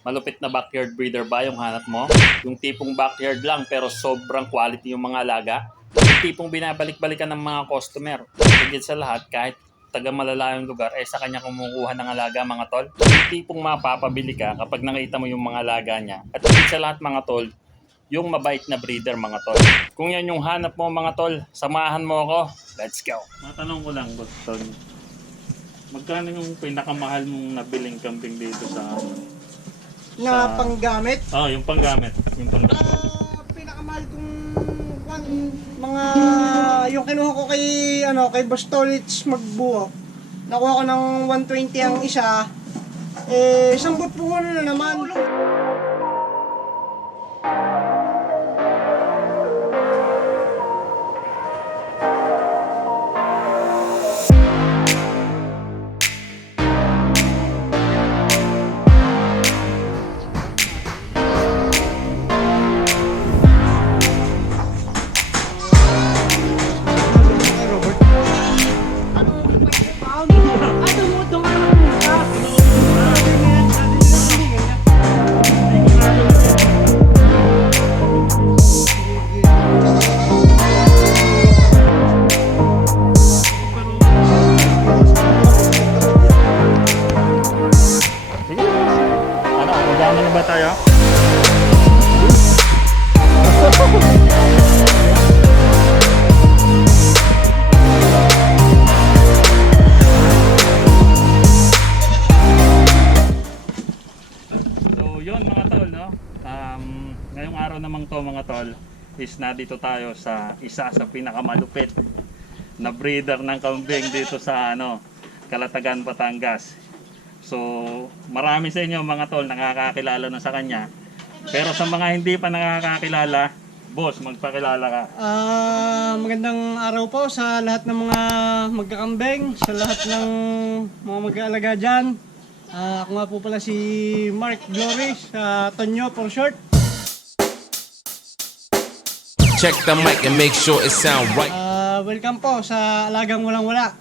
Malupit na backyard breeder ba yung hanap mo? Yung tipong backyard lang pero sobrang quality yung mga alaga? Yung tipong binabalik-balikan ng mga customer. Higit sa lahat, kahit taga malalayong lugar, sa kanya kumukuha ng alaga mga tol. Yung tipong mapapabili ka kapag nakita mo yung mga alaga niya. At higit sa lahat mga tol, yung mabait na breeder mga tol. Kung yan yung hanap mo mga tol, samahan mo ako. Let's go! Matanong ko lang, Boston. Magkano yung pinakamahal mong nabiling kambing dito sa Na panggamit. yung panggamit. Yung panggamit. Pinakamahal kong mga yung kinuha ko kay Boss Tolits magbuo. Nakuha ko ng 120 ang isa. Isang buot po na naman. Sige. Ano, magama na ba tayo? So, yun mga tol, no? Ngayong araw namang to mga tol is nandito tayo sa isa sa pinakamalupit na breeder ng kambing dito sa Calatagan, Batangas. So, marami sa inyo mga tol nakakakilala na sa kanya. Pero sa mga hindi pa nakakakilala, boss, magpakilala ka. Magandang araw po sa lahat ng mga magkakambing, sa lahat ng mga mag-aalaga dyan. Ako nga po pala si Mark Gloris, Tonyo for short. Check the mic and make sure it sound right. Welcome po sa Alagang Walang Wala.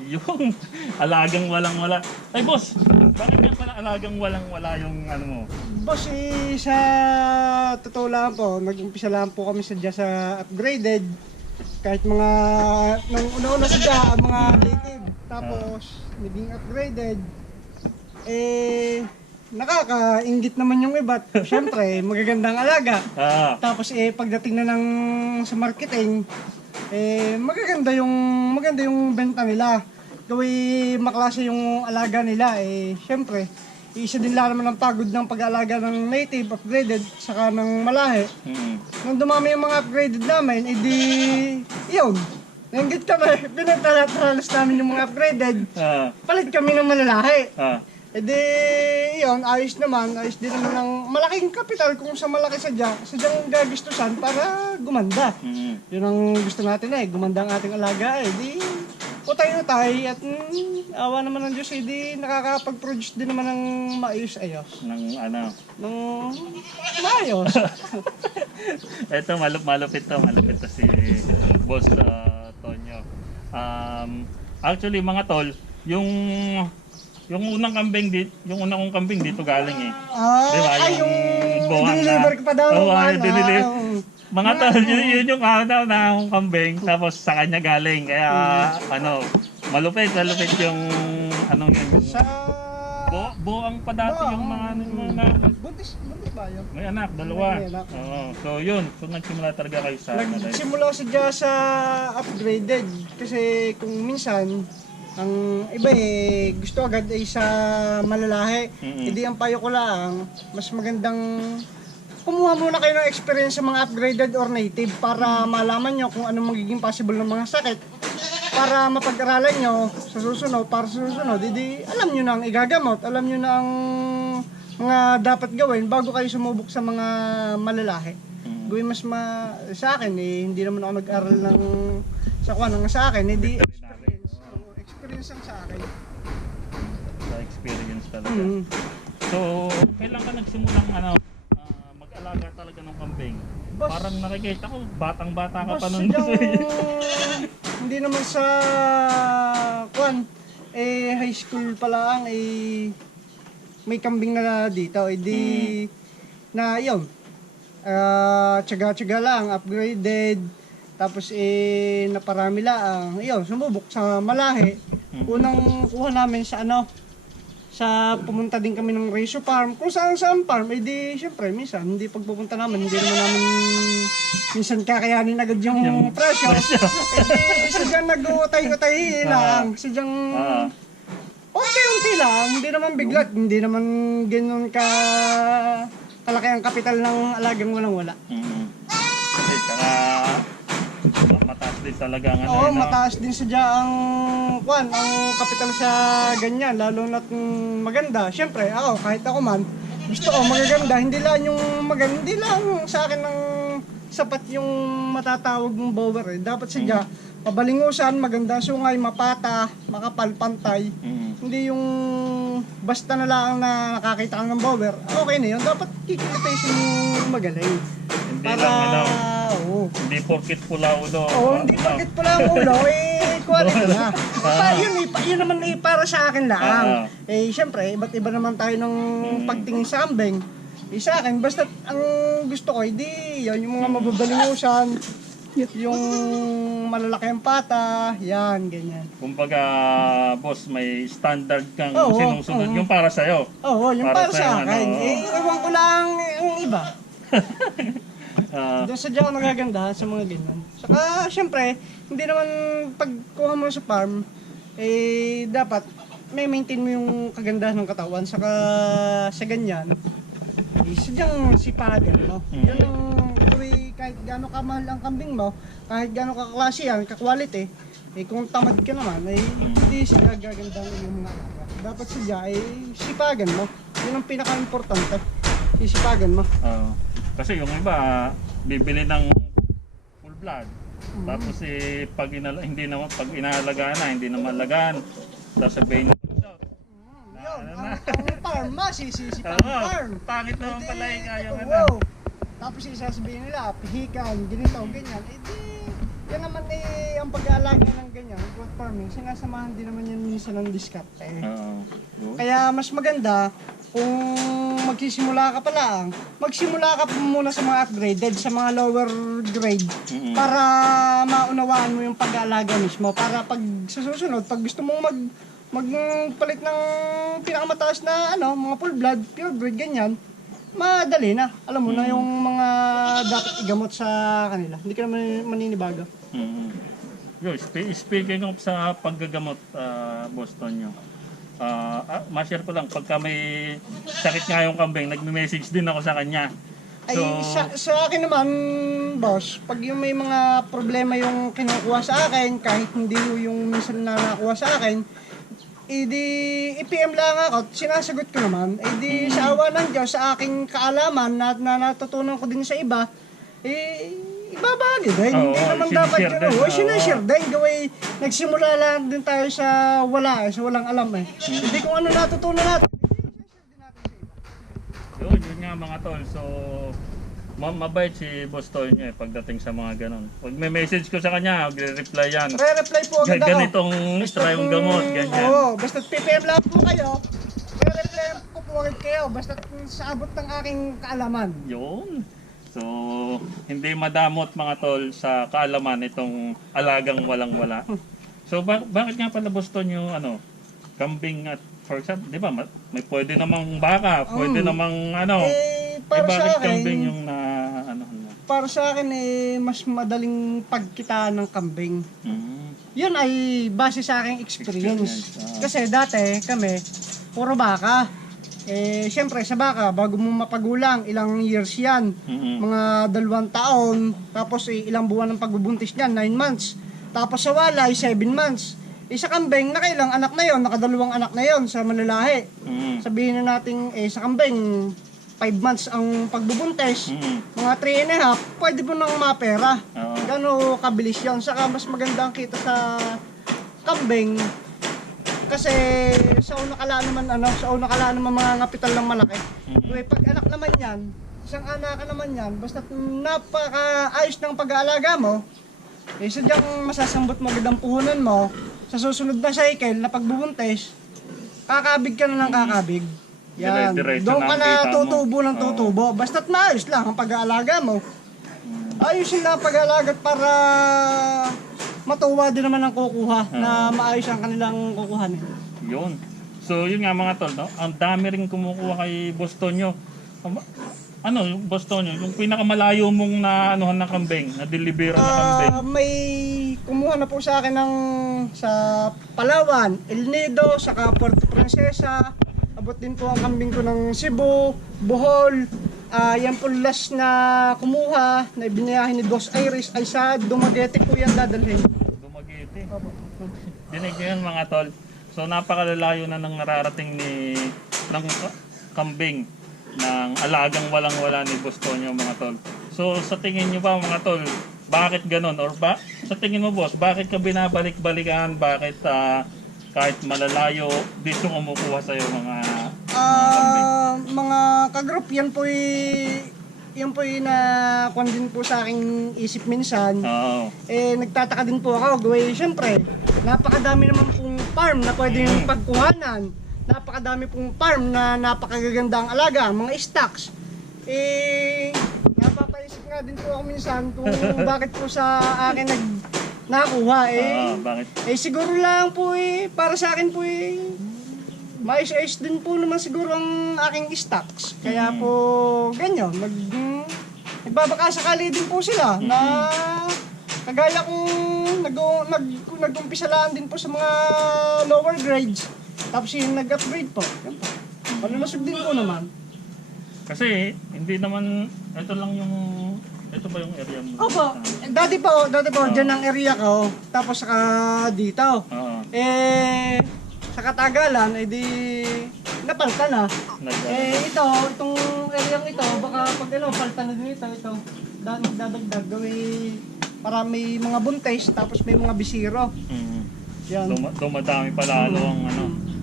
Yung alagang walang-wala. Ay boss, bakit yan pala alagang walang-wala yung ano mo? Boss, sa totoo lang po, nag-umpisa lang po kami sadya sa upgraded. Kahit mga, nung una-una sadya, ang mga native. Tapos, naging upgraded. Nakakaingit naman yung iba. Siyempre, magagandang alaga. Tapos, pagdating na sa marketing, maganda yung benta nila. Gawin maklase yung alaga nila, syempre, isa din lang naman ang pagod ng pag-aalaga ng native, upgraded, saka ng malahi. Nung dumami yung mga upgraded namin, yun, nanggit kami, pinagtalatralas namin yung mga upgraded, palit kami ng malalahi. Yun, ayos din naman ng malaking kapital kung sa malaki sadyang gagistusan para gumanda. Yun ang gusto natin gumanda ang ating alaga utay-utay at awa naman ng Diyos nakakapag-produce din naman ng maayos-ayos. Ng maayos. Ito malupit to si Boss Tonyo. Actually mga tol, yung unang kong kambing dito galing diba? Yung deliver ko pa daw. Deliver. Mga tol, yun yung na akong kambing, tapos sa kanya galing. Kaya, malupit yung, yun. Sa... Buang pa dati yung mga Buntis ba yun? may anak, dalawa. So yun, so nagsimula talaga kayo sa... Nagsimula sadya sa upgraded. Kasi kung minsan, ang iba gusto agad sa malalahi. Hindi ang payo ko lang, mas magandang kumuha muna kayo ng experience sa mga upgraded or native para malaman nyo kung anong magiging possible ng mga sakit. Para mapag-aralan nyo sa susunod, alam nyo na ang igagamot, alam nyo na ang mga dapat gawin bago kayo sumubok sa mga malalahi. Gawin sa akin, hindi naman ako nag-aral sa akin, hindi experience ang sa akin. Sa experience talaga. So, kailan ka nagsimulang mag-alaga talaga ng kambing? Boss, parang nakikita ko, batang-bata ka pa nun. Hindi naman sa high school pa lang may kambing na dito, edi na yun. Tsaga-tsaga lang, upgraded. Tapos naparami lang. Yun, sumubok sa malahi. Unang kuha namin sa sa pumunta din kami ng Ratio Farm. Kung saan farm, edi syempre minsan hindi pagpupunta namin, hindi naman namin minsan kakayanin agad yung presyo. Edi sadyang nag-utay-utay lang. Sadyang unti-unti lang, hindi naman biglat, hindi naman ganoon kalaki ang kapital ng alagang walang-wala. Kasi mataas din talaga ang Oo, mataas din sadya ang kapital sa ganyan, lalo na't maganda. Siyempre, kahit ako man, gusto ko magaganda, hindi lang yung maganda, hindi lang sa akin ng sapat yung matatawag mong bower eh. Dapat sadya, pabalingusan, maganda sungay, mapata, makapal, pantay. Hindi yung basta na lang na nakakita kang ng bower, okay na yun. Dapat kikilitation yung magaling. Hindi lang hindi porkit pula ulo. Hindi porkit pula ang ulo, quality na. Yun naman para sa akin lang. Siyempre, iba't iba naman tayo ng pagtingin sa kambing. Sa akin, basta ang gusto ko, yung mga mababalingusan, yung malalaki ang pata, yan, ganyan. Kumbaga, boss, may standard kang sinusunod yung para sa'yo. Yung para sa akin. Ewan ko lang yung iba. Doon sadya ako nagaganda sa mga ganyan. Saka, syempre, hindi naman pagkuha mo sa farm, dapat may maintain mo yung kagandahan ng katawan. Saka, sa ganyan, sadyang sipagan mo. Yun ang kahit gaano kamahal ang kambing mo, kahit gaano kaklase yan, ka-quality, kung tamad ka naman, hindi sila gaganda yung mga alaga. Dapat sadya, sipagan mo. Yun ang pinaka-importante. Isipagan mo. Kasi yung iba, bibili ng full blood. Tapos pag inaalagaan na, hindi na malagaan. Sasabihin na ang farm, masisisipang farm. Pangit naman pala yung ayaw Tapos isasabihin nila, pihikan, ganito, ganyan. Yan naman ang pag-aalaga ng ganyan, goat farming, sinasamahan din naman yan minsan ng diskarte. Kaya mas maganda, kung magsisimula ka pa lang, magsimula ka muna sa mga upgraded, sa mga lower grade, para maunawaan mo yung pag-aalaga mismo. Para pag sa susunod, pag gusto mong magpalit ng pinakamataas na mga full blood, pure breed, ganyan, madali na. Alam mo na yung mga dapat igamot sa kanila. Hindi ka naman maninibago. Speaking of sa paggagamot, Boss Tonyo, ma-share ko lang, pagka may sakit nga yung kambing, nagme-message din ako sa kanya. Sa akin naman, boss, pag yung may mga problema yung kinukuha sa akin, kahit hindi yung minsan na nakuha sa akin, i-PM lang ako, sinasagot ko naman. Sa awa ng Diyos, sa aking kaalaman na natutunan ko din sa iba, ibabagi din. Hindi naman dapat yun. Sinashare din. Gawin, nagsimula lang din tayo sa walang alam eh. Hindi kung ano natutunan natin. Yun nga mga tol. So, mabait si Boss Tonyo pagdating sa mga ganon. Pag may message ko sa kanya, magre-reply yan. Re-reply po agad ako. Ganitong try yung gamot, ganyan. Basta PPM lang po kayo. Re-reply ko po agad kayo. Basta sa abot ng aking kaalaman. Yun. So, hindi madamot mga tol sa kaalaman itong alagang walang-wala. So, bakit nga pala Boss Tonyo kambing at for example, di ba, may pwede namang baka, pwede namang para bakit sa akin, kambing yung para sa akin mas madaling pagkitaan ng kambing. Yun ay base sa aking experience. Kasi dati kami, puro baka. Siyempre sa baka, bago mo mapagulang, ilang years yan. Mga 2 taon, tapos ilang buwan ng pagbubuntis niyan, 9 months. Tapos sa walay, 7 months. Sa kambing, nakailang anak na yon, nakadalawang anak na yon sa manlalahi. Sabihin na natin, sa kambing, 5 months ang pagbubuntis, mga 3.5, pwede mo nang mapera. Gano'n kabilis yun. Saka mas maganda ang kita sa kambing. Kasi sa una kala naman mga ngapital ng malaki. Pag anak naman yan, isang anak ka naman yan, basta napaka-ayos ng pag-aalaga mo, sadyang masasambot mo agad ang puhunan mo, sa susunod na cycle na pagbubuntis, kakabig ka na ng kakabig. Yan. Dire-diretso Doon ka na ang na kita mo. tutubo ng tutubo. Basta't maayos lang ang pag-aalaga mo. Ayusin lang ang pag-aalaga para matuwa din naman ang kukuha na maayos ang kanilang kukuhanin. Yun. So yun nga mga tol, no? Ang dami rin kumukuha kay Boss Tonyo. Ano, yung Boss Tonyo, yung pinakamalayo mong na anuhan na kambing, na delibera na kambing. May kumuha na po sa akin ng sa Palawan, El Nido, saka Puerto Princesa. Abot din po ang kambing ko ng Cebu, Bohol. Yan po last na kumuha na ibinayahin ni Boss Iris ay sa Dumaguete po yan dadalhin. Dumaguete. Dinig nyo yun mga tol. So napakalalayo na ng nararating ng kambing ng alagang walang-wala ni Boss Tonyo mga tol. So sa tingin nyo ba mga tol, bakit ganun? Or sa tingin mo boss, bakit ka binabalik-balikan? Bakit kahit malalayo, dito kumukuha sa'yo mga kambing? Mga kagroup, yan po na kwan din po sa aking isip minsan. Oo. Nagtataka din po ako, gawin syempre, napakadami naman pong farm na pwede yung pagkuhanan. Napakadami pong farm na napakagaganda ang alaga, mga stocks. Napapaisip nga din po ako minsan kung bakit po sa akin nakuha. Bakit? Siguro lang po para sa akin po mais-ayos din po naman siguro ang aking stocks. Kaya po, ganyan, nagbabakasakali din po sila na kagaya kung nag-umpisa lang din po sa mga lower grades. Tapos yung nag-upgrade po. Yan po. Palulusog din po naman. Kasi hindi naman, ito ba yung area mo? Opo, dati po, dyan ang area ko. Tapos saka dito. Oo. Sa Katagalan, di napalta na. Itong area ito, baka pag palta na din ito. Dadagdag, gawin para may mga buntes, tapos may mga bisiro. Yan. Dumadami pa lalo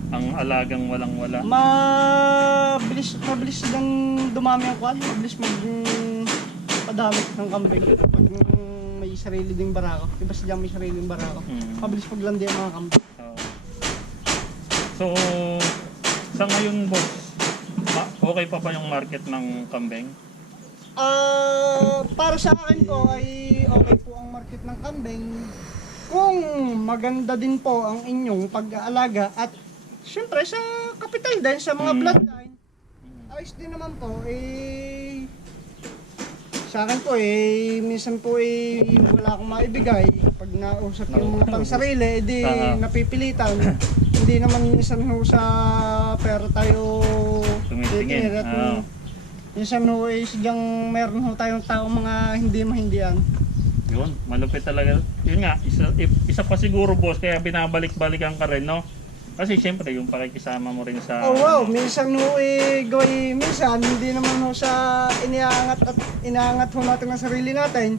ang alagang walang-wala. Mabilis lang dumami ang kwan, mabilis padami ng kambing. Pag may sarili ding barako, iba siya may sarili ding barako. Mabilis paglandi ang mga kambing. So, sa ngayon boss, okay pa yung market ng kambing? Para sa akin po ay okay po ang market ng kambing kung maganda din po ang inyong pag-aalaga at syempre sa capital din, sa mga bloodline, ayos din naman po. Sa akin po minsan po wala akong maibigay. Pag nausap yung mga pansarili, napipilitan. Hindi naman minsan sa pera tayo tumitingin. Minsan sadyang meron tayong tao mga hindi mahindian. Yun, malupit talaga. Yun nga, isa pa siguro boss, kaya binabalik-balikan ka rin, no? Kasi siyempre, yung pakikisama mo rin sa... minsan minsan hindi naman sa inaangat natin ang sarili natin.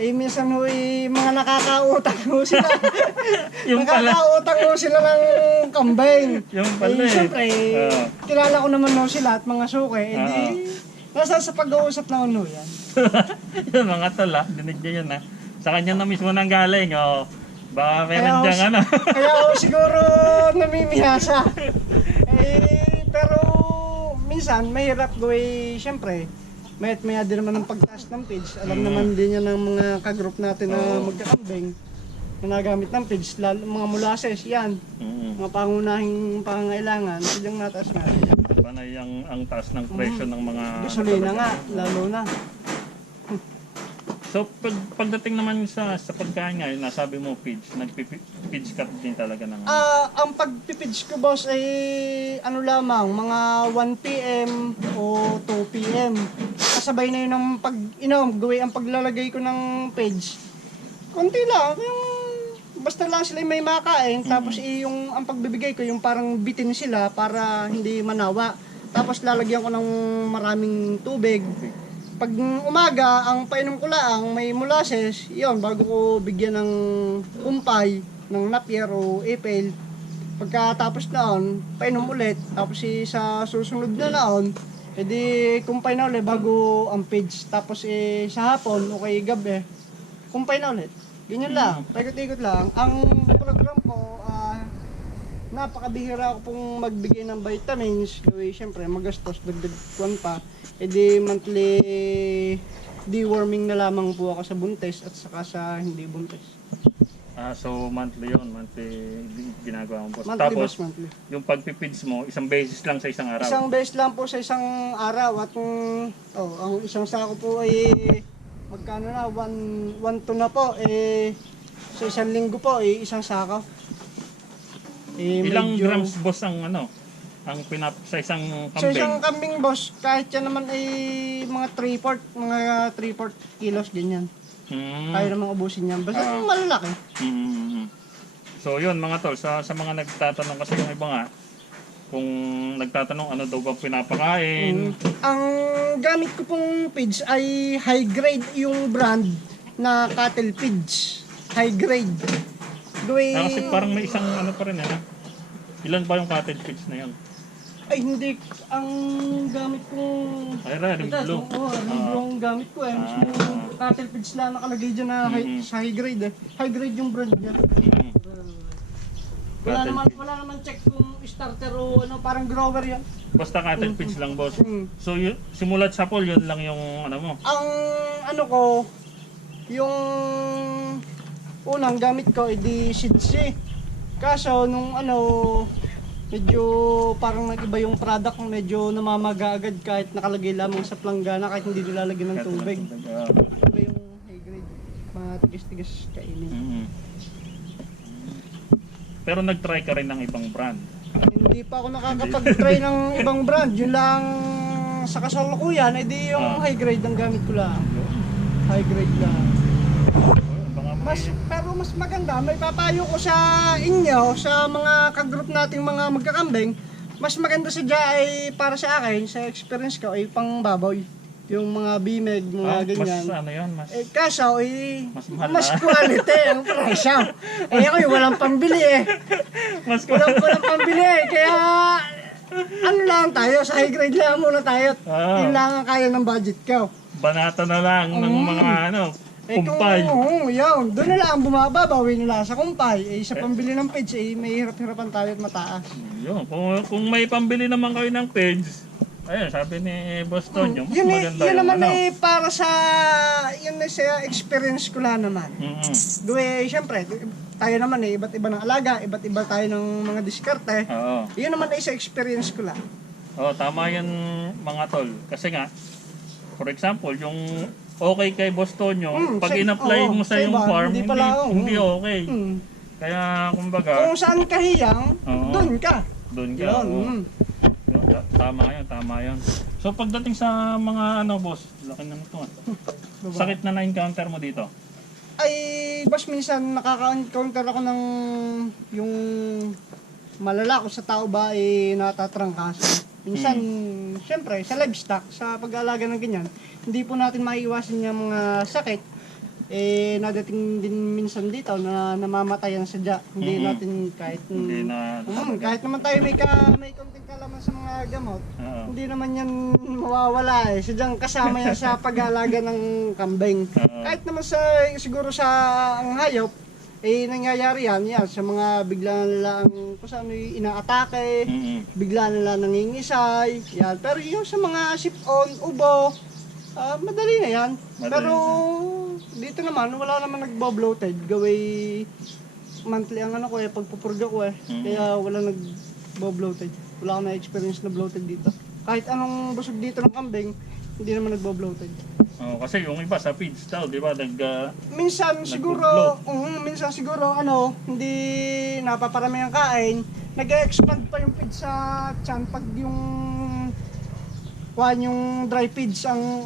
Minsan mga nakakautang sila. Nakakautang sila ng kambing. Yung pala Siyempre, kilala ko naman sila at mga suke. Nasa sa pag-uusap na yan. Yung mga tala, dinig nyo yun sa kanya na mismo nang galing, baka meron diyang Kaya ako siguro namimihasa. Pero minsan mahirap siyempre, maya din naman ng pagtaas ng page. Alam naman din yan ng mga kagroup natin na magkakambing na nagamit ng page, mga molasses, yan. Mga pangunahing pangangailangan, sadyang nataas natin. Panay ang taas ng presyo ng mga... Gasolina nga, lalo na. So, pagdating naman sa pagkain ngayon, nasabi mo nagpi-page cut din talaga ng... Ang pagpipage ko boss ay lamang, mga 1 PM o 2 PM. Kasabay na yun ang gawin ang paglalagay ko ng page. Konti lang, basta lang sila may makain, tapos ang pagbibigay ko, yung parang bitin sila para hindi manawa. Tapos lalagyan ko ng maraming tubig. Pag umaga, ang painom ko lang, may molasses, yon bago ko bigyan ng kumpay, ng napier o ipil. Pagkatapos noon, painom ulit. Tapos sa susunod na noon, edi kumpay na ulit bago ang page. Tapos sa hapon o kay gabi, kumpay na ulit. Ganyan lang, paikot-ikot lang. Ang program ko, napakabihira ako pong magbigay ng vitamins. Gawin, syempre, magastos, dagdag kuwan pa. E di monthly deworming na lamang po ako sa buntis at saka sa hindi buntis. So monthly yun, monthly ginagawa mo boss. Monthly, Tapos, boss, monthly. yung pagpipids mo, isang beses lang sa isang araw. Isang beses lang po sa isang araw at ang isang sako po ay magkano na, 1 to na po. Sa isang linggo po, isang sako. Ilang medyo- grams boss ang ang sa isang Sa kambing? isang kambing, boss, kahit yan naman ay mga 3/4 kilos, ganyan. Kaya naman ubusin yan. Basta yung malalaki. So yun mga tol, sa mga nagtatanong kasi yung iba nga, kung nagtatanong ano daw ba pinapakain, Ang gamit ko pong feeds ay high grade yung brand na cattle feeds. High grade. kasi parang may isang ano pa rin ilan ba yung cottage feeds na yun? Ay hindi, ang gamit kong Ay red and blue. red blue ang gamit ko mismo cattle feeds lang nakalagay dyan na sa high grade High grade yung brand niya. Cattle Wala naman check kung starter o parang grower yan. Basta cattle feeds lang boss. Mm. So simulat sa pool, yun lang yung ano mo. Ang yung unang gamit ko di Sidsi. Kaso nung medyo parang nag-iba yung product, medyo namamaga agad kahit nakalagay lamang sa planggana, kahit hindi nilalagyan ng tubig. Iba yung high grade, matigas-tigas kainin. Pero nag-try ka rin ng ibang brand. Hindi pa ako nakakapag-try ng ibang brand, yun lang sa kasalukuyan, di yung high grade ang gamit ko lang. High grade lang. Pero mas maganda, may papayo ko sa inyo, sa mga kagroup nating mga magkakambing, mas maganda sadya ay para sa akin, sa experience ko, ay pang baboy. Yung mga bimeg, mga ganyan. Mas ano yun, mas... Kaso, mahal mas na. quality ang presyo. Ako walang pambili mas Walang pambili kaya lang tayo, sa high grade lang muna tayo. Yun lang ang kaya ng budget ko. Banata na lang ng mga kumpay. Yun. Doon na lang bumababawi nila sa kumpay. Sa pambili ng page, may hirap-hirapan tayo at mataas. Yun. Kung may pambili naman kayo ng page, ayun, sabi ni Boss Tonyo, mas maganda yun yung naman para sa experience ko lang naman. Siyempre, tayo naman iba't iba ng alaga, iba't iba tayo ng mga diskarte. Oo. Yun naman sa experience ko lang. Tama yan mga tol. Kasi nga, for example, yung okay kay Boss Tonyo, pag in-apply mo sa iyong farm, hindi okay. Kaya kumbaga, kung saan ka hiyang, doon ka. Doon ka. Yun, tama yun. So pagdating sa mga boss, laki na ito sakit na na-encounter mo dito? Ay, boss, minsan nakaka-encounter ako ng yung malala kung sa tao ba natatrangkaso. Minsan, syempre, sa livestock, sa pag-aalaga ng ganyan, hindi po natin maiiwasan yung mga sakit. Nadating din minsan dito na namamatayan sadya. Hindi natin kahit kahit naman tayo may konting kalaman sa mga gamot, hindi naman yan mawawala Sadyang kasama yan sa pag-aalaga ng kambing. Kahit naman siguro sa ang hayop, nangyayari yan sa mga bigla nila kung saan inaatake, bigla nila nangingisay, yan. Pero yung sa mga sipon, ubo, madali na yan. Pero dito naman, wala naman nagbo-bloated. Gaway monthly ang pagpupurga ko Kaya wala nagbo-bloated. Wala akong na-experience na bloated dito. Kahit anong busog dito ng kambing, hindi naman nagbo-bloated. Kasi yung iba sa feeds daw, di ba? Minsan siguro, hindi napaparami ang kain. Nag-expand pa yung feed sa tiyan pag yung dry feeds ang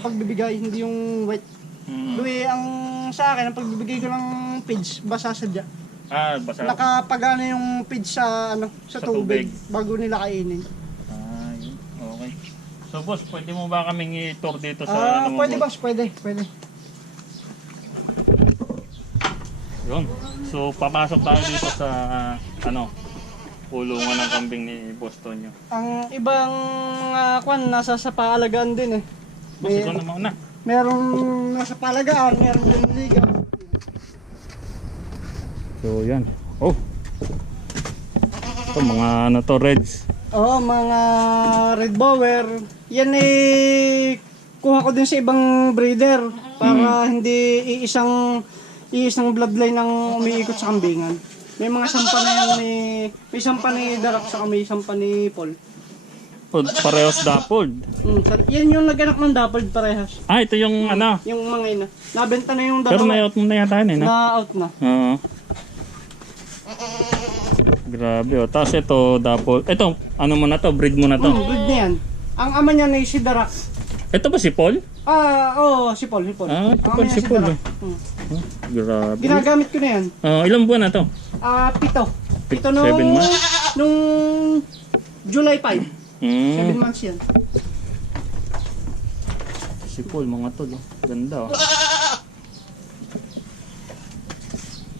pagbibigay, hindi yung wet. Ang sa akin, ang pagbibigay ko ng feeds, basa sadya. Basa. Nakapagana yung feeds sa tubig bago nila kainin. Yun. Okay. So boss, pwede mo ba kaming i-tour dito sa pwede boss, pwede. Yun. So papasok tayo dito sa kulungan ng kambing ni Boss Tonyo. Ang ibang nasa sa paalagaan din Boss, ikaw naman na. Merong nasa paalagaan, meron din liga. So yan. Ito, mga ano to, Reds. Oo, mga red bower. Yan eh, kuha ko din sa ibang breeder para hindi iisang bloodline ang umiikot sa kambingan. May mga sampa na yan may sampa ni Darak sa may sampa ni Paul. Parehas dappled. Yan yung naganak ng dappled parehas. Ah, ito yung ano. Yung mga ina. Nabenta na yung Pero dalawa. na-out mo na yata yun eh, no? Na-out na. Oo. Grabe, oh. Tapos ito, dappled. Ito, ano mo na to? Breed mo na to? Good na yan. Ang ama niya na si Darak. Ito ba si Paul? Oo, si Paul. Ah, ito Ang Paul, ama si niya Paul. Darak. Grabe. Ginagamit ko na yan. Ilang buwan na to? 7. Ito 7 months? nung July 5. 7 months yan. Si Paul, mga tol. Oh. Ganda, oh.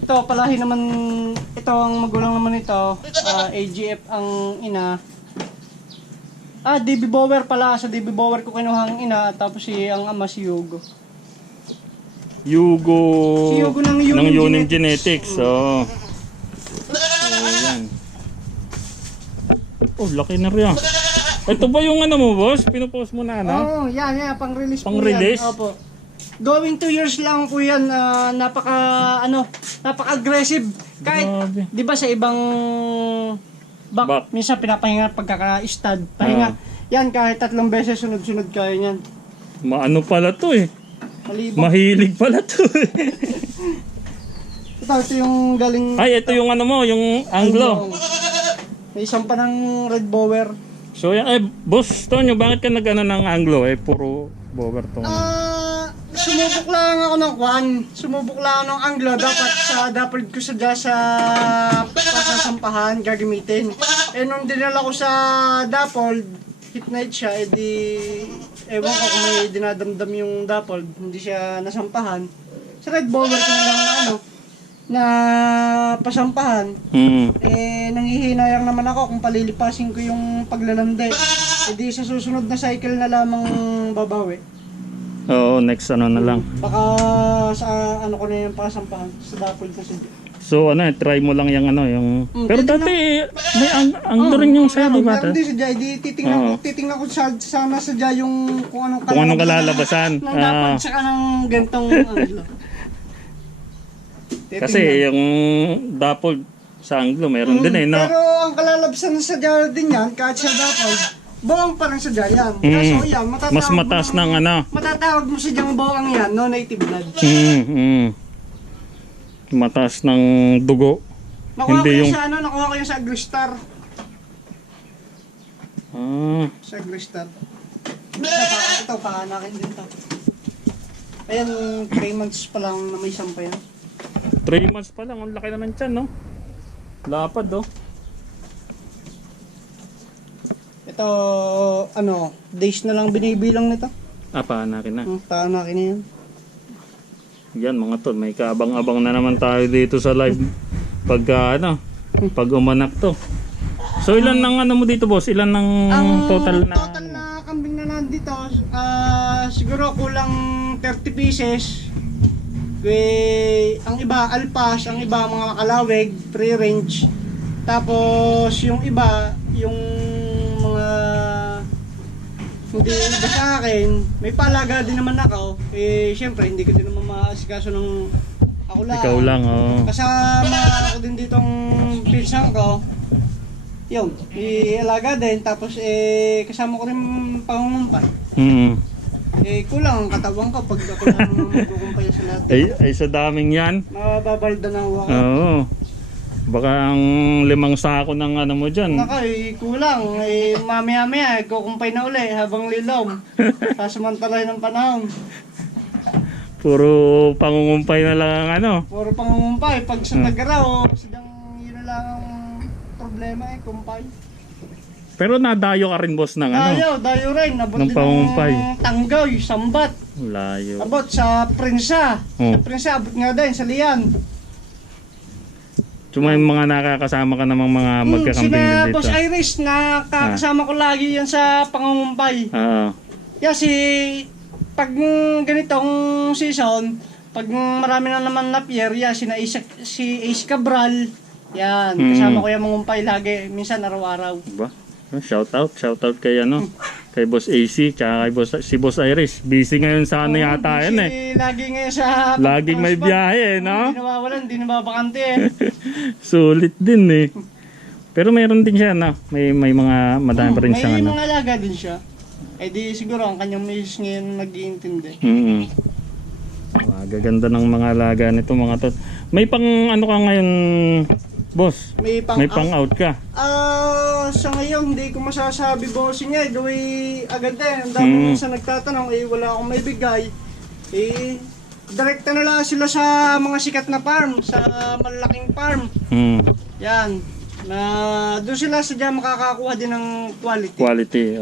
Ito, palahi naman, ito ang magulang naman ito. AGF ang ina. DB Bower pala. Sa DB Bower ko kinuha ang ina. Tapos ang ama si Yugo. Yugo. Si Yugo ng Yunim Genetics. Oh. Ayan. Oh, laki na rin. Ito ba yung ano mo, boss? Pinopost mo na, ano? Oo, yan. Pang-release po Pang-release? yan. Opo. Going 2 years lang po yan. Napaka-aggressive. Kahit, Grabe. di ba sa ibang Back. minsan pinapahinga pagkaka-stud. Pahinga. Yan, kahit 3 beses sunod-sunod kaya yan. Maano pala to eh. Malibog. Mahilig pala to eh. Ito yung galing... Ay, ito yung ano mo, yung Anglo. May isang pa ng red bower. So yan, boss Tonyo, bakit ka nag-ano ng Anglo? Puro bower to. Sumubok lang ako ng kwan. Sumubok lang ako ng Anglo. Dapat ko sa pasasampahan gagamitin. Nung dinala ko sa Dappled, hit night siya, ewan ko kung may dinadamdam yung Dappled, hindi siya nasampahan. Sa red bower ko na lang na pasampahan. Nanghihinayang naman ako kung palilipasin ko yung paglalande. Sa susunod na cycle na lamang babawi. Oo, next ano na lang. Baka sa ano ko na yung pasampahan sa Dappled kasi. So try mo lang yung ano, yung... Pero pwede dati, may Anglo rin yung sa'yo, di ba? Meron din sa Jai. Titingnan ko sana sa Jai yung kung anong Kung anong kalalabasan. Nang dapat saka ng gantong Anglo. Kasi yung dappled sa Anglo, meron din eh, no? Pero ang kalalabsan sa Jai din yan, kahit sa Dappled, bawang pa rin sa Jai yan. Kaso yan, Mas mataas ng ano. matatawag mo sa Jai bawang yan, no native blood. Mataas ng dugo. Nakuha Hindi ko yung... nakuha ko yung sa Agristar. Sa Agristar. Ito pa, nakin din to. Ayan, 3 months pa lang na may sampa yan. 3 months pa lang, ang laki na ng tiyan, no? Lapad, oh. Ito, days na lang binibilang nito. Paanakin na. Paanakin na yan. Yan mga tol, may kaabang-abang na naman tayo dito sa live. Pag umanak to. So ilan ng ano mo dito, boss? Ilan ng total na? Total na kambing na nandito, siguro kulang 30 pieces. Ang iba alpas, ang iba mga kalawig, free range. Tapos yung iba, yung mga hindi iba sa akin, may palaga din naman ako. Syempre hindi ko din naman maasikaso ng ako lang. Ikaw lang, oh. Kasama ako din ditong pinsan ko. Yung, ialaga din. Tapos kasama ko rin pangungumpay. Kulang ang katawan ko pag ako lang magkukumpay sa lahat. Ay sa daming yan. Mababalda na ako. Oo. Baka ang 5 sako ng ano mo dyan. Naka, kulang. Mamaya-maya, kukumpay na uli habang lilom. Sasamantalahin ng panahon. Puro pangungumpay na lang ang ano. Puro pangungumpay. Pag sa Tagaraw, sadyang yun na lang ang problema kumpay. Pero nadayo ka rin, boss, ng ano? Dayo rin. Nabot ng din pangungumpay. ng Tanggaw, Sambat. Layo. Abot sa Prinsa. Sa Prinsa, abot nga din sa Lian. Tsuma yung mga nakakasama ka namang mga magkakambing din Sina dito. Boss Iris, nakakasama ko lagi yan sa pangungumpay. Kasi pag ganitong season, pag marami na naman na pier, si Ace Cabral, Yan, kasama ko yung mangumpay lagi, minsan araw-araw. Diba? Shout out kay kay Boss AC, tsaka kay si Boss Iris. Busy ngayon sa yata yan eh. Lagi ngayon sa Laging may biyahe no? Hindi nawawalan, hindi nababakante eh. Sulit din eh. Pero mayroon din siya may mga madami pa rin siyang May mga alaga din siya. Eh di siguro ang kanyang misis ngayon nag-iintindi. Gaganda ng mga alaga nito mga tot. May pang ka ngayon, boss? May pang out ka? Sa ngayon hindi ko masasabi bossing eh. Gawin agad eh. Ang dami sa nagtatanong eh wala akong maibigay. Eh direkta na lang sila sa mga sikat na farm, sa malalaking farm. Yan. Na doon sila sadya makakakuha din ng quality.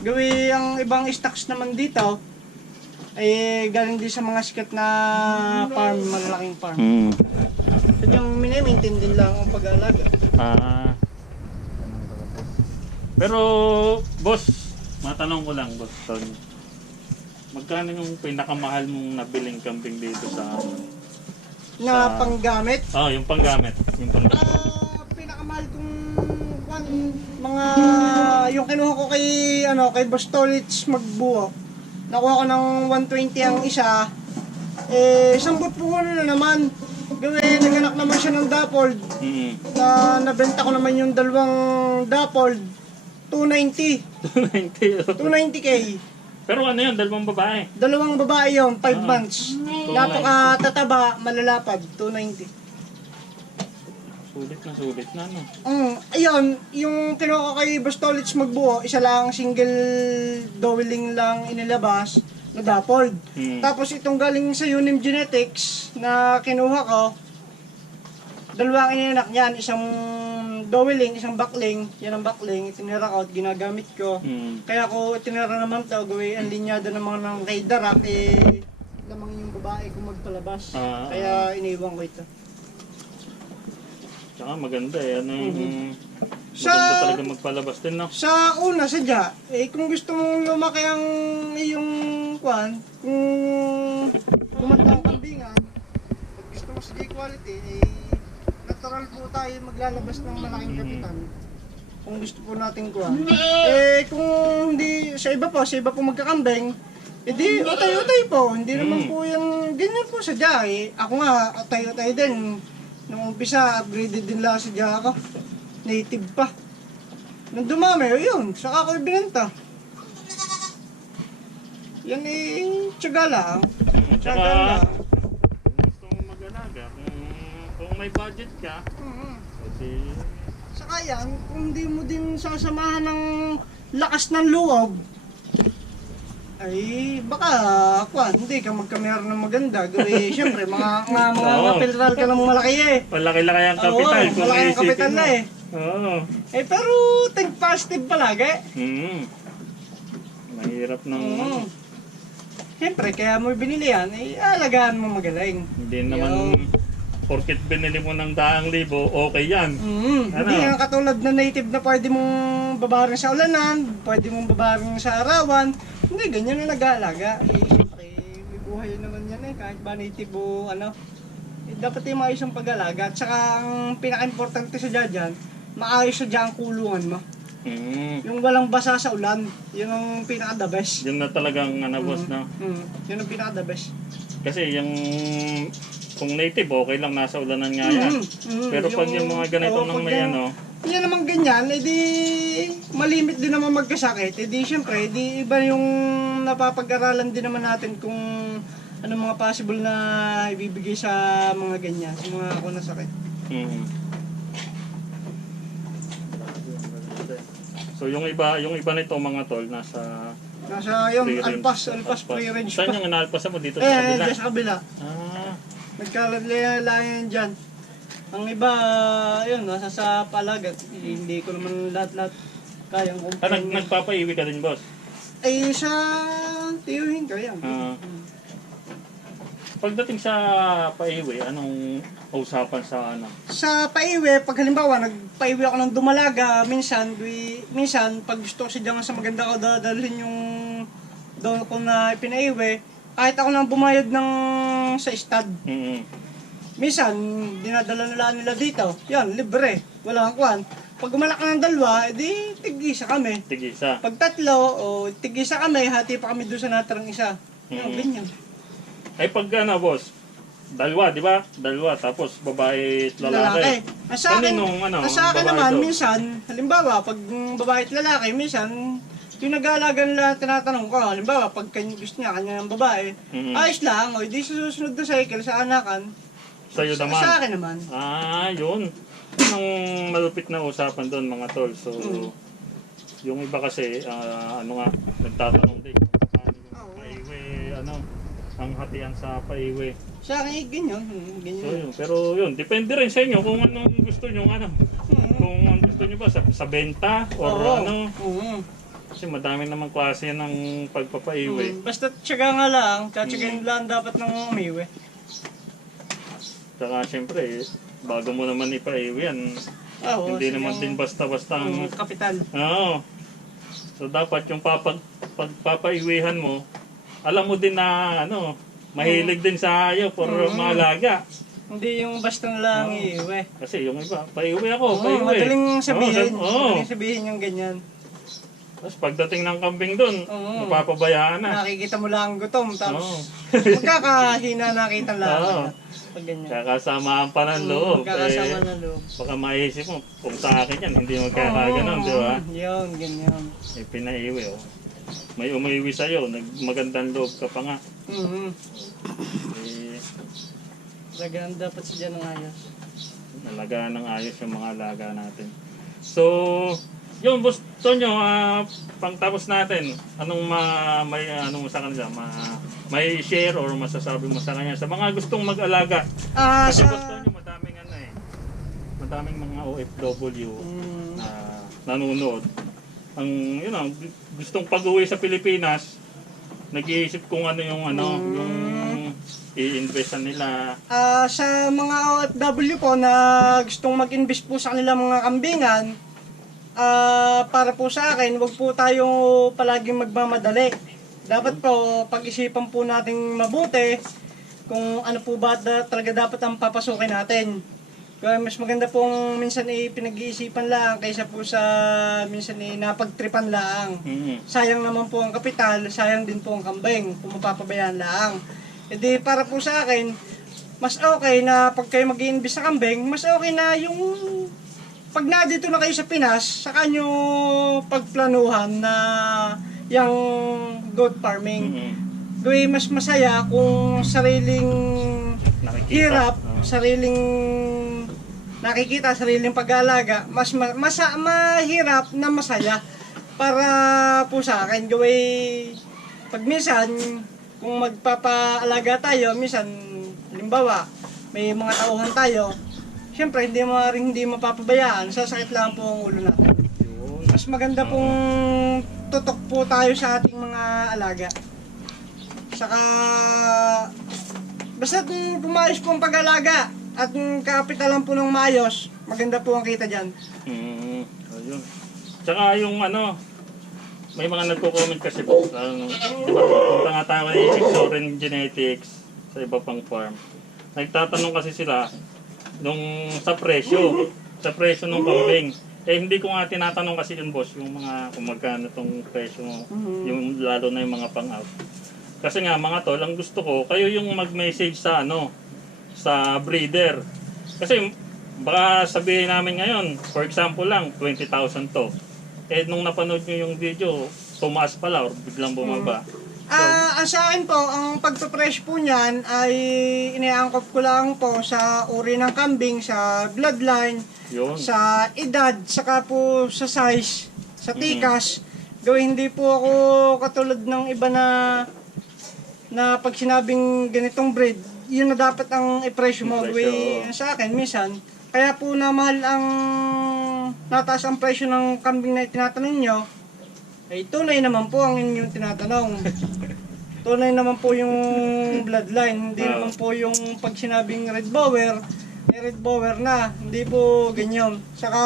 Gawi ang ibang stocks naman dito ay galing din sa mga sikat na farm, malalaking farm. Sadyang mini-maintain din lang ang pag-aalaga. Pero boss, matanong ko lang boss Tony. Magkano yung pinakamahal mong nabiling kambing dito sa Na panggamit? yung panggamit. Pinakamahal kong mga yung kinuha ko kay Boss Tolits magbuo. Nakuha ko ng 120 ang isa. Sambot po na naman. Gawin, naganak naman siya ng Dappled. Nabenta ko naman yung dalawang Dappled. 290. 290k. Pero ano yun, dalawang babae? Dalawang babae yun, 5 months. Napakatataba, malalapad, 290. Sulit na no? Ayun, yung kinuha ko kay Boss Tolits magbuo, isa lang single dowling lang inilabas na Dappled. Tapos itong galing sa Unim Genetics na kinuha ko, dalawang inanak niyan, isang dowling, isang backling, yan ang backling, itinira ko at ginagamit ko. Kaya ko itinira naman ito, gawin ang linyada ng mga ng kay Darak, lamang yung babae kung magpalabas. Kaya iniwan ko ito. Tsaka maganda maganda talaga magpalabas din no? Sa una, sadya, kung gusto mong lumaki ang iyong kung gumanda ang kambingan, at gusto mo sa quality, natural po tayo maglalabas ng malaking kapitan. Kung gusto po natin kung hindi, sa iba po magkakambing, di utay-utay po. Hindi naman po yung ganyan po sadya Ako nga, utay-utay din. Nung umpisa, upgraded din lang sadya ako. Native pa. Nung dumami, yun, saka ako ibinenta. Yan tiyaga lang. Tsaka, gusto mong mag-alaga, kung may budget ka, Saka yan, kung hindi mo din sasamahan ng lakas ng loob, ay baka hindi ka magkamera ng maganda. Gawin, siyempre, mga kapital ka ng malaki Malaki-laki ang kapital. Malaki ang kapital na pero think positive palagi. Mahirap ng Siyempre, kaya mo binili yan, alagaan mo magaling. Hindi naman porket binili mo ng 100,000, okay yan. Hindi nga katulad na native na pwede mong babaring sa ulanan, pwede mong babaring sa arawan. Hindi, ganyan na nag-aalaga. Siyempre, may buhay naman yan kahit ba native o dapat yung maayos ang pag-alaga. At saka ang pinaka-importante sa dyan, maayos sa dyan ang kulungan mo. Yung walang basa sa ulan, yun ang pinaka-the best. Yun na talagang boss na. Yun ang pinaka-the best. Kasi yung kung native, okay lang, nasa ulanan nga yan. Pero pag yung mga ganito nang may yan naman ganyan, edi malimit din naman magkasakit. Edi syempre, edi iba yung napapag-aralan din naman natin kung ano mga possible na ibibigay sa mga ganyan, sa mga ako na sakit. So yung iba nito mga tol nasa yung alpas pre-range pa. Saan yung inaalpasan mo dito sa kabila? Dyan sa kabila. Nagkalalaya dyan. Ang iba, yun, nasa sa palagat. Hindi ko naman lahat-lahat kayang kumpanya. Nagpapaiwi ka din, boss? Sa tiyuhin ko yan. Pagdating sa paiwi, anong usapan sa Sa paiwi, pag halimbawa, nagpaiwi ako ng dumalaga, minsan, pag gusto ko siya sa maganda ko, dadalhin yung doon ko na pinaiwi, kahit ako nang bumayad sa stud. minsan, dinadala nila dito. Yan, libre. Walang kwan. Pag gumalak ng dalawa, edi tig-isa kami. Tig-isa. Pag tatlo, o tig-isa kami, hati pa kami doon sa natarang isa. Yan, ganyan. Ay pag ano, boss, dalawa, di ba? Dalawa, tapos babae at lalaki. Sa akin, Kaninong, ano, sa akin babae naman, to? minsan, halimbawa, pag babae at lalaki, minsan, yung nag-aalaga nila, tinatanong ko, halimbawa, pag gusto niya, kanya ng babae, ayos lang, o di sa susunod na cycle, sa anakan, Sa'yo naman. sa akin naman. Ah, yun. Yun ang malupit na usapan doon, mga tol. So, yung iba kasi, ano nga, nagtatanong din. Paiwi, ano, ang hatian sa paiwi. Sa akin, ganyan. So, yun. Pero yun, depende rin sa inyo kung anong gusto nyo, ano. Kung ang gusto nyo ba, sa benta, or ano. Kasi madami namang klase ng pagpapaiwi. Basta tiyaga nga lang, tsatsagain lang dapat ng umiwi. Saka syempre, bago mo naman ipaiwi yan, Oo, hindi naman din basta-basta ang... kapital. Oo. So dapat yung pagpapaiwihan mo, alam mo din na ano, mahilig din sa ayaw for maalaga. Hindi yung basta lang iiwi. Kasi yung iba, paiwi ako, paiwi. Madaling sabihin. Oo. Madaling sabihin yung ganyan. Tapos pagdating ng kambing doon, mapapabayaan na. Nakikita mo lang ang gutom, tapos magkakahina nakita lang. Pag ganyan. Kakasamaan pa ng loob. Magkakasama ng loob. Baka maisip mo, kung sa akin yan, hindi magkakaganon, di ba? Yun, ganyan. Eh, pinaiwi, oh. May umiwi sa'yo, magandang loob ka pa nga. Eh, Lagaan dapat siya ng ayos. nalagaan ng ayos yung mga alaga natin. So, yun, boss Tonyo, pangtapos natin, anong may anong sa kanila, may share or masasabi mo sa kanya sa mga gustong mag-alaga? Kasi boss Tonyo, madaming ano eh, madaming mga OFW na nanonood. Ang yun know, gustong pag-uwi sa Pilipinas, nag-iisip kung ano yung yung i-investan nila. Sa mga OFW po na gustong mag-invest po sa kanilang mga kambingan, para po sa akin, huwag po tayo palaging magmamadali. Dapat po, pag-isipan po nating mabuti kung ano po ba talaga dapat ang papasukin natin. Kaya mas maganda pong minsan pinag-iisipan lang kaysa po sa minsan napagtripan lang. Sayang naman po ang kapital, sayang din po ang kambing kung mapapabayaan lang. E di para po sa akin, mas okay na pag kayo mag-i-invest sa kambing, mas okay na yung pag na dito na kayo sa Pinas, saka nyo pagplanuhan na yung goat farming. Gawin mas masaya kung sariling hirap, sariling nakikita, sariling pag-aalaga, mas mahirap na masaya para po sa akin. Gawin pag minsan, kung magpapaalaga tayo, minsan, halimbawa, may mga tauhan tayo, siyempre, hindi mapapabayaan. Sasakit lang po ang ulo natin. Mas maganda pong tutok po tayo sa ating mga alaga. Saka, basta kung maayos po ang pag-alaga at kapitalan po ng maayos, maganda po ang kita dyan. Ayun. Tsaka yung may mga nagko-comment kasi po. Di ba, punta nga tayo kay Soren Genetics sa iba pang farm. Nagtatanong kasi sila, sa presyo ng kambing. Eh hindi ko nga tinatanong kasi yun boss, yung mga kung magkano tong presyo mo, yung lalo na yung mga pang-out. Kasi nga mga tol, ang gusto ko, kayo yung mag-message sa sa breeder. Kasi baka sabihin namin ngayon, for example lang, 20,000 to. Eh nung napanood nyo yung video, tumaas pala or biglang bumaba. Sa akin po, ang pagpapresh po niyan ay iniangkop ko lang po sa uri ng kambing, sa bloodline, sa edad, saka po sa size, sa tikas. Gawin hindi po ako katulad ng iba na pag sinabing ganitong breed, yun na dapat ang i-presyo mo. Gawin sa akin, minsan, kaya po na mahal ang nataas ang presyo ng kambing na tinatanong nyo, ay tunay naman po ang inyong tinatanong. Tunay naman po yung bloodline, hindi naman po yung pag sinabing red bower, red bower na, hindi po ganyan. Saka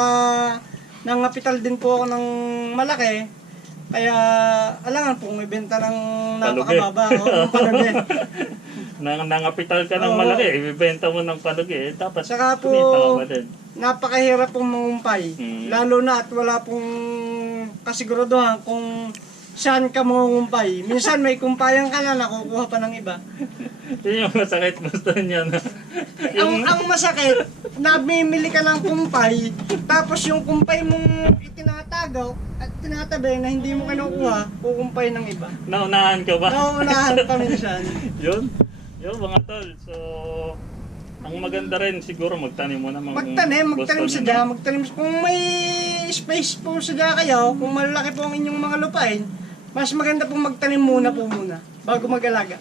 nangapital din po ako ng malaki, kaya alangan pong ibenta ng napakababa o palugi. nangapital ka ng Oo. malaki, ibibenta mo ng palagi, dapat Saka po, kumita ka pa din. napakahirap pong mangumpay. Mm. Lalo na at wala pong kasiguraduhan kung saan ka mangumpay. Minsan may kumpayan ka na, nakukuha pa ng iba. Yun yung masakit, gusto niya na. Ang masakit, namimili ka ng kumpay, tapos yung kumpay mong itinatagaw at tinatabi na hindi mo kinukuha, kukumpay ng iba. Naunahan ka ba? Nauunahan pa minsan. Yun mga tol. So, ang maganda rin siguro magtanim mo na Magtanim sadya, kung may space po sadya kayo, kung malaki po ang inyong mga lupain, mas maganda pong magtanim muna bago mag-alaga.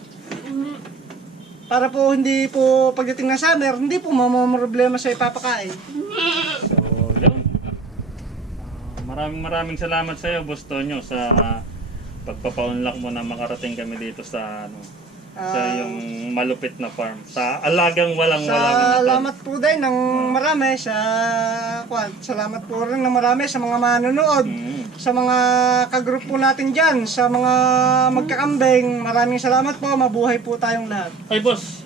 Para po hindi po pagdating ng summer, hindi po problema sa ipapakain. So, yun. Maraming salamat sa iyo, Boss Tonyo, sa pagpapaunlak mo na makarating kami dito sa sa yung malupit na farm. Sa alagang walang-wala. Salamat po din ng marami salamat po rin ng marami sa mga manonood, sa mga kagroup po natin dyan, sa mga magkakambing. Maraming salamat po, mabuhay po tayong lahat. Ay boss,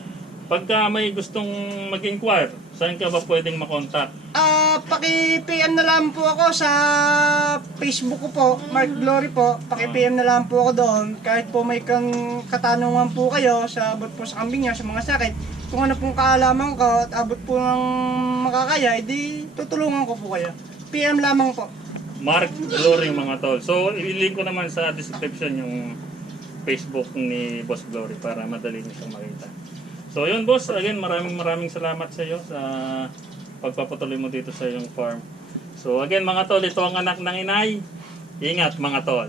pagka may gustong mag-inquire, saan ka ba pwedeng makontak? Paki-PM na lang po ako sa Facebook ko po, Mark Glory po. Paki-PM na lang po ako doon. Kahit po may katanungan po kayo sa abot po sa kambing niya, sa mga sakit. Kung ano pong kaalaman ko at abot po ng makakaya, edi tutulungan ko po kayo. PM lamang po. Mark Glory mga tol. So, ililink ko naman sa description yung Facebook ni Boss Glory para madali niyo siyang makita. So, yun boss. Again, maraming salamat sa iyo sa pagpapatuloy mo dito sa iyong farm. So, again mga tol, ito ang anak ng inay. Ingat mga tol.